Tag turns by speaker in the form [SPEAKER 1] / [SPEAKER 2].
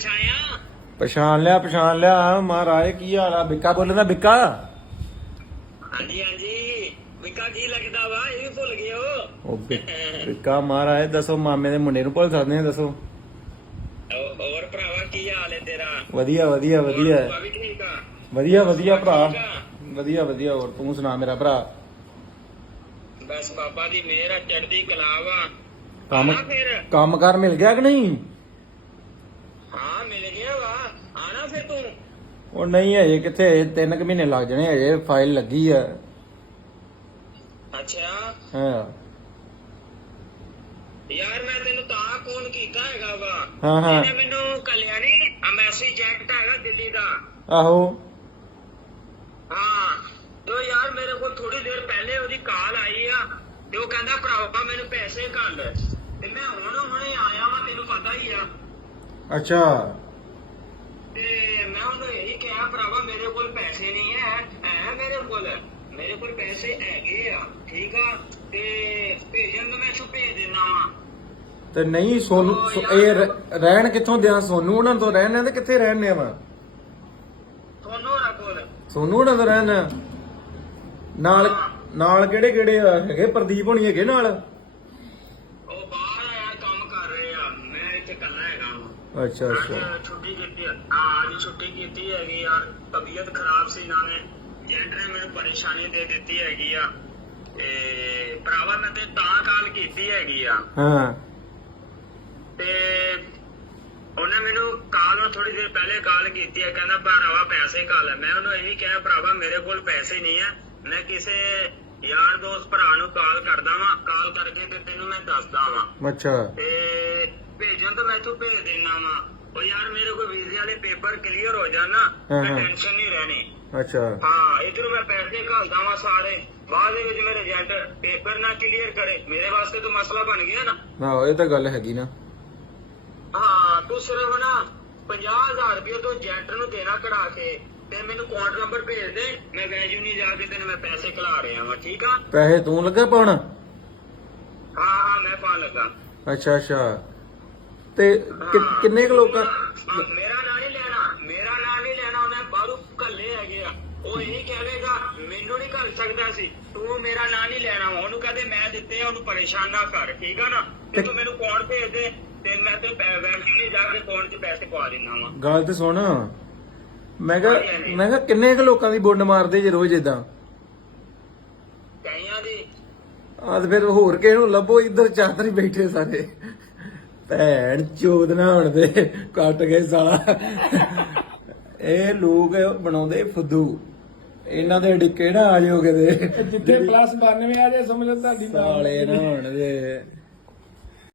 [SPEAKER 1] ਪਛਾਇਆ
[SPEAKER 2] ਪਛਾਣ ਲਿਆ ਪਛਾਣ ਲਿਆ। ਮਹਾਰਾਜ ਕੀ ਹਾਲ ਆ? ਬਿੱਕਾ ਬੋਲਦਾ ਬਿੱਕਾ?
[SPEAKER 1] ਹਾਂਜੀ ਹਾਂਜੀ। ਵਿਕਾ ਕੀ ਲੱਗਦਾ ਵਾ? ਇਹ ਵੀ ਭੁੱਲ ਗਏ ਹੋ?
[SPEAKER 2] ਉਹ ਬਿ- ਬਿੱਕਾ ਮਹਾਰਾਜ ਦੱਸੋ ਮਾਮੇ ਦੇ ਮੁੰਡੇ ਨੂੰ ਭੁੱਲ ਸਕਦੇ ਆ ਦੱਸੋ?
[SPEAKER 1] ਔ- ਹੋਰ ਭਰਾਵਾ ਕੀ ਹਾਲ ਹੈ ਤੇਰਾ?
[SPEAKER 2] ਵਧੀਆ ਵਧੀਆ ਵਧੀਆ।
[SPEAKER 1] ਭੂਆ ਵੀ ਠੀਕ ਆ?
[SPEAKER 2] ਵਧੀਆ ਵਧੀਆ ਭਰਾ? ਵਧੀਆ ਵਧੀਆ ਹੋਰ ਤੂੰ ਸੁਣਾ ਮੇਰਾ ਭਰਾ?
[SPEAKER 1] ਬਸ ਬਾਬਾ ਦੀ ਮਿਹਰ ਆ ਚੜ੍ਹਦੀ ਕਲਾ ਵਾ।
[SPEAKER 2] ਕੰਮ
[SPEAKER 1] ਆਣਾ ਫਿਰ?
[SPEAKER 2] ਕੰਮ ਕਰ ਮਿਲ ਗਿਆ ਕਿ ਨਹੀਂ?
[SPEAKER 1] ਮਿਲ ਗਿਆ ਵਾ ਆਣਾ ਫਿਰ ਤੂੰ।
[SPEAKER 2] ਉਹ ਨਹੀਂ ਹਜੇ ਕਿੱਥੇ ਹਜੇ ਤਿੰਨ ਕੁ ਮਹੀਨੇ ਲੱਗ ਜਾਣੇ ਹਜੇ ਫਾਈਲ ਲੱਗੀ ਆ।
[SPEAKER 1] ਅੱਛਾ।
[SPEAKER 2] ਹਾਂ।
[SPEAKER 1] ਯਾਰ ਮੈਂ ਤੈਨੂੰ ਤਾਂ ਫੋਨ ਕੀਤਾ ਹੈਗਾ ਵਾ।
[SPEAKER 2] ਹਾਂ, ਹਾਂ।
[SPEAKER 1] ਇਹਨੇ ਮੈਨੂੰ ਕਲਿਆਣੀ ਅਮੈਸੀ ਜੈਕਟ ਹੈਗਾ ਦਿੱਲੀ ਦਾ।
[SPEAKER 2] ਆਹੋ।
[SPEAKER 1] ਹਾਂ। ਤੋ ਯਾਰ ਮੇਰੇ ਕੋਲ ਥੋੜੀ ਦੇਰ ਪਹਿਲੇ ਉਹਦੀ ਕਾਲ ਆਈ ਆ ਤੇ ਉਹ ਕਹਿੰਦਾ ਭਰਾਵਾ ਮੈਨੂੰ ਪੈਸੇ ਕਰ ਤੇ ਮੈਂ ਹੁਣ ਹੁਣੇ ਆਇਆ ਵਾਂ ਤੈਨੂੰ ਪਤਾ ਹੀ ਆ।
[SPEAKER 2] ਅੱਛਾ।
[SPEAKER 1] ਤੇ ਮੈਂ ਉਹਨੂੰ ਇਹੀ ਕਿਹਾ ਭਰਾਵਾ ਮੇਰੇ ਕੋਲ ਪੈਸੇ ਨਹੀਂ ਹੈ ਹੈ ਮੇਰੇ ਕੋਲ? ਮੇਰੇ ਕੋਲ ਪੈਸੇ ਹੈਗੇ ਆ ਠੀਕ ਆ? ਤੇ ਭੇਜਣ ਨੂੰ ਮੈਂ ਤੂੰ ਭੇਜ ਦੇਣਾ ਵਾ।
[SPEAKER 2] ਤੇ ਨਹੀਂ ਸੋਨੂੰ ਸੋ- ਇਹ ਰਹਿਣ ਕਿੱਥੋਂ ਦਿਆਂ? ਸੋਨੂੰ ਉਹਨਾਂ ਤੋਂ ਰਹਿਣ ਤੇ ਕਿੱਥੇ ਰਹਿਣੇ ਵਾ?
[SPEAKER 1] ਤੁਹਾਨੂੰ ਨਾ ਕੋਲ।
[SPEAKER 2] ਸੋਨੂੰ ਉਹਨਾਂ ਤੋਂ ਰਹਿਣ ਨਾਲ ਨਾਲ ਕਿਹੜੇ ਕਿਹੜੇ ਆ? ਹੈਗੇ ਪ੍ਰਦੀਪ ਹੋਣੀ ਹੈਗੇ ਨਾਲ
[SPEAKER 1] ਉਹ ਬਾਹਰ ਆਇਆ ਕੰਮ ਕਰ ਰਹੇ ਆ ਮੈਂ ਇੱਥੇ ਇਕੱਲਾ ਹੈਗਾ ਵਾਂ
[SPEAKER 2] ਅੱਛਾ ਅੱਛਾ।
[SPEAKER 1] ਅੱਜ ਛੁੱਟੀ ਕੀਤੀ ਆ। ਹਾਂ ਅੱਜ ਛੁੱਟੀ ਕੀਤੀ ਹੈਗੀ ਯਾਰ ਤਬੀਅਤ ਖਰਾਬ ਸੀ ਨਾ ਨੇ। ਜੈਂਟ ਨੇ ਮੈਨੂੰ ਪਰੇਸ਼ਾਨੀ ਦੇ ਦਿੱਤੀ ਹੈਗੀ ਆ। ਤੇ ਭਰਾਵਾ ਮੈਂ ਤੇ ਤਾਂ ਕਾਲ ਕੀਤੀ ਹੈਗੀ ਆ।
[SPEAKER 2] ਹਾਂ।
[SPEAKER 1] ਤੇ ਉਹਨੇ ਮੈਨੂੰ ਕਾਲ ਥੋੜੀ ਦੇਰ ਪਹਿਲੇ ਕਾਲ ਕੀਤੀ ਹੈ ਕਹਿੰਦਾ ਭਰਾਵਾ ਪੈਸੇ ਕਾਲ ਮੈਂ ਉਹਨੂੰ ਇਹ ਵੀ ਕਿਹਾ ਭਰਾਵਾ ਮੇਰੇ ਕੋਲ ਪੈਸੇ ਨਹੀਂ ਹੈ ਮੈਂ ਕਿਸੇ ਯਾਰ ਦੋਸਤ ਭਰਾ ਨੂੰ ਕਾਲ ਕਰਦਾ ਵਾਂ। ਕਾਲ ਕਰਕੇ ਤੇ ਤੈਨੂੰ ਮੈਂ ਦੱਸਦਾ ਵਾਂ।
[SPEAKER 2] ਅੱਛਾ।
[SPEAKER 1] ਤੇ ਤਾਂ ਭੇਜ ਦੇਣਾ ਵਾ। ਉਹ ਯਾਰ ਮੇਰੇ ਕੋਲ ਵੀਜ਼ੇ ਵਾਲੇ ਪੇਪਰ ਕਲੀਅਰ ਹੋ ਜਾਣ ਨਾ
[SPEAKER 2] ਹਾਂ,
[SPEAKER 1] ਮੈਂ
[SPEAKER 2] ਹਾਂ।
[SPEAKER 1] ਟੈਨਸ਼ਨ ਨਹੀਂ ਰਹਿਣੀ।
[SPEAKER 2] ਅੱਛਾ।
[SPEAKER 1] ਹਾਂ ਇਧਰੋਂ ਮੈਂ ਪੈਸੇ ਘੱਲਦਾ ਵਾਂ ਸਾਰੇ। ਬਾਅਦ ਦੇ ਵਿੱਚ ਮੇਰੇ ਏਜੰਟ ਪੇਪਰ ਨਾ ਕਲੀਅਰ ਕਰੇ। ਮੇਰੇ ਵਾਸਤੇ ਤਾਂ ਮਸਲਾ ਬਣ ਗਿਆ ਨਾ।
[SPEAKER 2] ਨਾ ਇਹ ਤਾਂ ਗੱਲ ਹੈਗੀ ਨਾ।
[SPEAKER 1] ਹਾਂ ਤੂੰ ਸਿਰਫ ਨਾ 50000 ਰੁਪਏ ਤੋਂ ਏਜੰਟ ਨੂੰ ਦੇਣਾ ਕਢਾ ਕੇ ਤੇ ਮੈਨੂੰ ਅਕਾਊਂਟ ਨੰਬਰ ਭੇਜ ਦੇ। ਮੈਂ ਵੈਜੂ ਨਹੀਂ ਜਾ ਕੇ ਤੈਨੂੰ ਮੈਂ ਪੈਸੇ ਖਿਲਾ ਰਿਹਾ ਵਾਂ ਠੀਕ ਆ?
[SPEAKER 2] ਪੈਸੇ ਤੂੰ ਲੱਗਾ ਪਾਉਣ?
[SPEAKER 1] ਹਾਂ ਹਾਂ ਮੈਂ ਪਾਣ ਲੱਗਾ।
[SPEAKER 2] ਅੱਛਾ ਅੱਛਾ। ਤੇ ਕਿ- ਕਿੰਨੇ ਕੁ ਲੋਕਾਂ
[SPEAKER 1] ਮੇਰਾ ਨਾਂ ਨਹੀਂ ਲੈਣਾ। ਮੇਰਾ ਨਾਂ ਨਹੀਂ ਲੈਣਾ ਉਹਨੇ ਬਾਹਰੋਂ ਕੱਲੇ ਹੈਗੇ ਆ। ਉਹ ਇਹ ਕਹੇਗਾ ਮੈਨੂੰ ਨਹੀਂ ਕਰ ਸਕਦਾ ਸੀ। ਤੂੰ ਮੇਰਾ ਨਾਂ ਨਹੀਂ ਲੈਣਾ। ਉਹਨੂੰ ਕਹਦੇ ਮੈਂ ਦਿੱਤੇ ਆ ਉਹਨੂੰ ਪਰੇਸ਼ਾਨ ਨਾ ਕਰ। ਠੀਕ ਆ ਨਾ? ਤੇ ਤੂੰ ਮੈਨੂੰ ਕੌਣ ਭੇਜ ਦੇ? ਤੇ ਮੈਂ ਤੇ ਨਹੀਂ ਜਾ ਕੇ ਕੌਣ 'ਚ ਪੈਸੇ ਪਵਾ ਦਿੰਦਾ ਵਾ।
[SPEAKER 2] ਗੱਲ ਤੇ ਸੁਣ। ਮੈਂ ਕਿਹਾ ਮੈਂ ਕਿਹਾ ਕਿੰਨੇ ਕੁ ਲੋਕਾਂ ਦੀ ਬੁੰਡ ਮਾਰਦੇ ਜੇ ਰੋਜ਼ ਇਦਾਂ
[SPEAKER 1] ਕਈਆਂ ਦੀ।
[SPEAKER 2] ਆ ਤੇ ਫਿਰ ਹੋਰ ਕਿਸੇ ਨੂੰ ਲੱਭੋ? ਇੱਧਰ ਚਾਦਰ ਹੀ ਬੈਠੇ ਸਾਰੇ। ਭੈਣ ਚੋਦ ਨਾ ਹੁਣ ਦੇ ਕੱਟ ਗਏ ਸਾਲਾ। ਇਹ ਲੋਕ ਬਣਾਉਂਦੇ ਫੁੱਦੂ। ਇਹਨਾਂ ਦੇ ਡਿੱਕੇ ਨਾ ਆ ਜਾਓ ਕਿਤੇ?
[SPEAKER 3] ਜਿੱਥੇ ਪਲੱਸ 92 ਆ ਜੇ ਸਮਝ ਲਓ ਤੁਹਾਡੀ
[SPEAKER 2] ਸਾਲੇ ਨਾ ਹੁਣ ਦੇ।